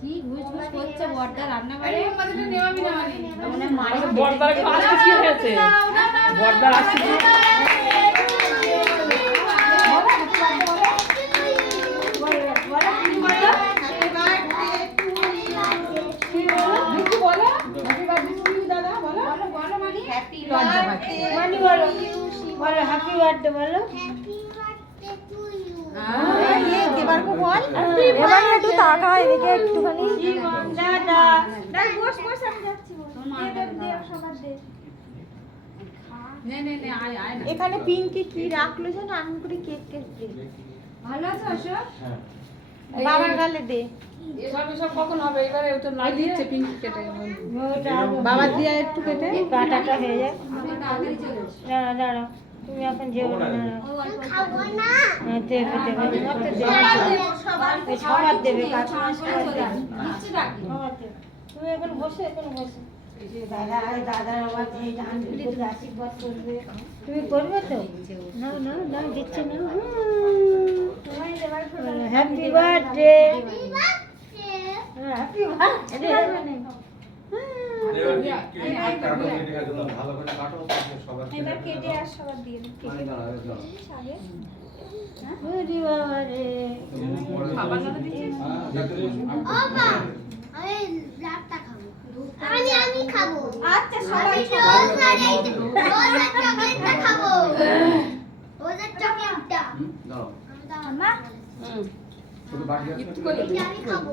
কি ঘুষ ঘুষ করছে বড়দা রান্না করে আমাদের নেওয়াবি না মানে মানে বড়দার আজকে কি হয়েছে বড়দার আজকে হ্যাপি বার্থডে বলো এবার একটু তাকা এদিকে একটুখানি দাদা বস বস আমি যাচ্ছি এখানে পিঙ্কি কি রাখলো জানো আমি করে কেক কেটে ভালো আছো অশোক বাবার গালে দে এসব কখন হবে এবারে তো লাই দিচ্ছে পিঙ্কি কেটে বাবা দিয়া একটু কেটে কাটাটা হয়ে যায় তাড়াতাড়ি চলে এসো দাঁড়া দাঁড়া তুমি এখন যেও না খাবো না দেবে দেবে সবার দেবে কাকিমা সবার দেবে সবার দেবে। তুমি এখন বসে দাদা দাদা আবার এই ডানগুলি তো আশীর্বাদ করবে তুমি করবে তো না না না দিচ্ছে না হ্যাপি বার্থডে হ্যাপি বার্থডে এবার কেটে আর সবার দিয়ে কেটে ওরে বাবা রে ও মা আমি লাপটা খাবো আমি খাবো আচ্ছা সবাই রোজ চকলেটটা খাবো রোজের চকলেটটা মা হুম আমি খাবো